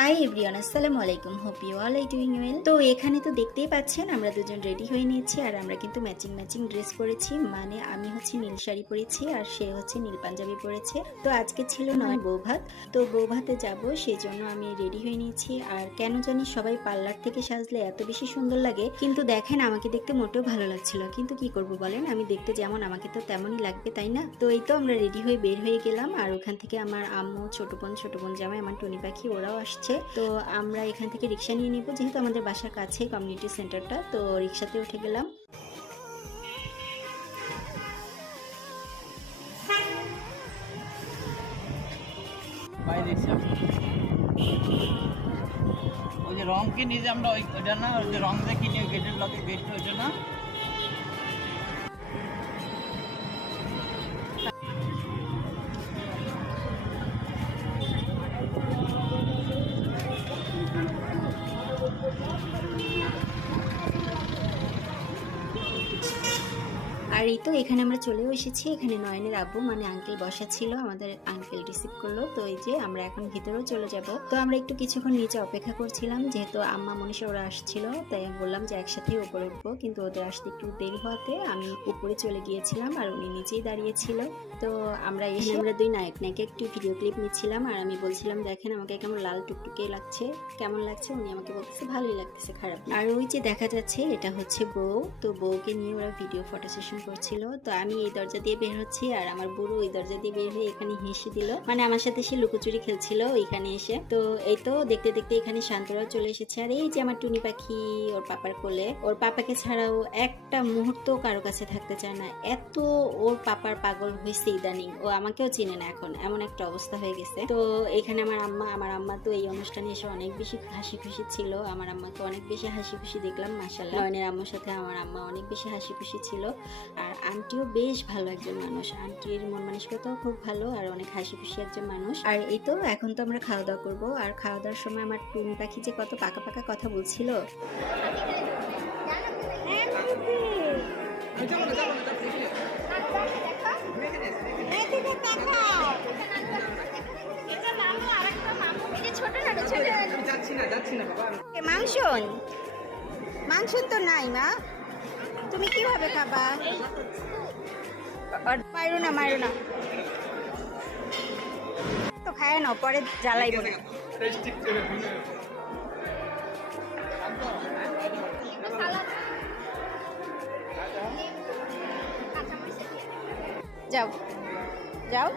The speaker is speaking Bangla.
হাই এভরিওয়ান, আসসালামু আলাইকুম। Hope you all are doing well. তো এখানে তো দেখতেই পাচ্ছেন আমরা দুজন রেডি হয়ে নিয়েছি আর আমরা কিন্তু ম্যাচিং ম্যাচিং ড্রেস পরেছি। মানে আমি হচ্ছে নীল শাড়ি পরেছি আর সে হচ্ছে নীল পাঞ্জাবি পরেছে। তো আজকে ছিল নয় বৌভাত, তো বৌভাতে যাব সেই জন্য আমি রেডি হয়ে নিয়েছি। আর কেন জানি সবাই পার্লার থেকে সাজলে এত বেশি সুন্দর লাগে, কিন্তু দেখেন আমাকে দেখতে মোটেও ভালো লাগছিল। কিন্তু কি করব বলেন, আমি দেখতে যেমন আমাকে তো তেমনই লাগবে, তাই না? তো এই তো আমরা রেডি হয়ে বের হয়ে গেলাম আর ওখান থেকে আমার আম্মু, ছোট বোন জামাই, আমার টুনি পাখি ওরাও আসছে। তো আমরা এখান থেকে রিক্সা নিয়ে নিব, যেহেতু আমাদের বাসার কাছে কমিউনিটি সেন্টারটা, তো রিক্সাতে উঠে গেলাম। ওই যে রং কি নিজে আমরা ওইটা না, ওই যে রং দিয়ে কিনে গেটের লগে গেট ওইটা না। আর এই তো এখানে আমরা চলেও এসেছি। এখানে নয়নের আব্বু মানে আঙ্কেল বসা ছিল, আমাদের আঙ্কেল রিসিভ করলো। তো এই যে আমরা এখন ভিতরেও চলে যাব। তো আমরা একটু কিছুক্ষণ নিচে অপেক্ষা করছিলাম, যেহেতু আম্মা মনীষা ওরা আসছিল, তাই আমি বললাম যে একসাথেই উপরে উঠবো, কিন্তু ওদের আসতে একটু দেরি হওয়াতে আমি উপরে চলে গিয়েছিলাম আর উনি নিচেই দাঁড়িয়েছিল। তো আমরা এসে আমরা দুই নায়ক একটু ভিডিও ক্লিপ নিচ্ছিলাম আর আমি বলছিলাম দেখেন আমাকে কেমন লাল টুকটুকে লাগছে, কেমন লাগছে। উনি আমাকে বলতেছে ভালোই লাগতেছে, খারাপ না। আর ওই যে দেখা যাচ্ছে এটা হচ্ছে বউ। তো বউকে নিয়ে ওরা ভিডিও ফটো সেশন করছিল। তো আমি এই দরজা দিয়ে বের হচ্ছি আর আমার বুড়ো ওই দরজা দিয়ে বের হয়ে এখানে হেসে দিল, মানে আমার সাথে সে লুকোচুরি খেলছিল এখানে এসে। তো এই তো দেখতে দেখতে এখানে শান্তরাও চলে এসেছে। আর এই যে আমার টুনি পাখি ওর পাপার কোলে, ওর পাপাকে ছাড়াও একটা মুহূর্ত কারো কাছে থাকতে চায় না, এত ওর পাপার পাগল হয়েছে ইদানিং। ও আমাকেও চিনে না এখন, এমন একটা অবস্থা হয়ে গেছে। তো এখানে আমার আম্মা তো এই অনুষ্ঠানে এসে অনেক বেশি হাসি খুশি ছিল। আমার আম্মাকে অনেক বেশি হাসি খুশি দেখলাম, মাশাআল্লাহ। নয়নের আম্মুর সাথে আমার আম্মা অনেক বেশি হাসি খুশি ছিল। আর আন্টিও বেশ ভালো একজন মানুষ, আন্টির মন মানসিকতাও খুব ভালো আর অনেক হাসি খুশি একজন মানুষ। আর এই তো এখন তো আমরা খাওয়া দাওয়া করবো। আর খাওয়া দাওয়ার সময় আমার টুনি পাখি যে কত পাকা পাকা কথা বলছিল। মাংস তো নাই মা, তুমি কিভাবে খাবা? মারো না তো, খায় না, পরে জ্বালাইব না। যাও যাও।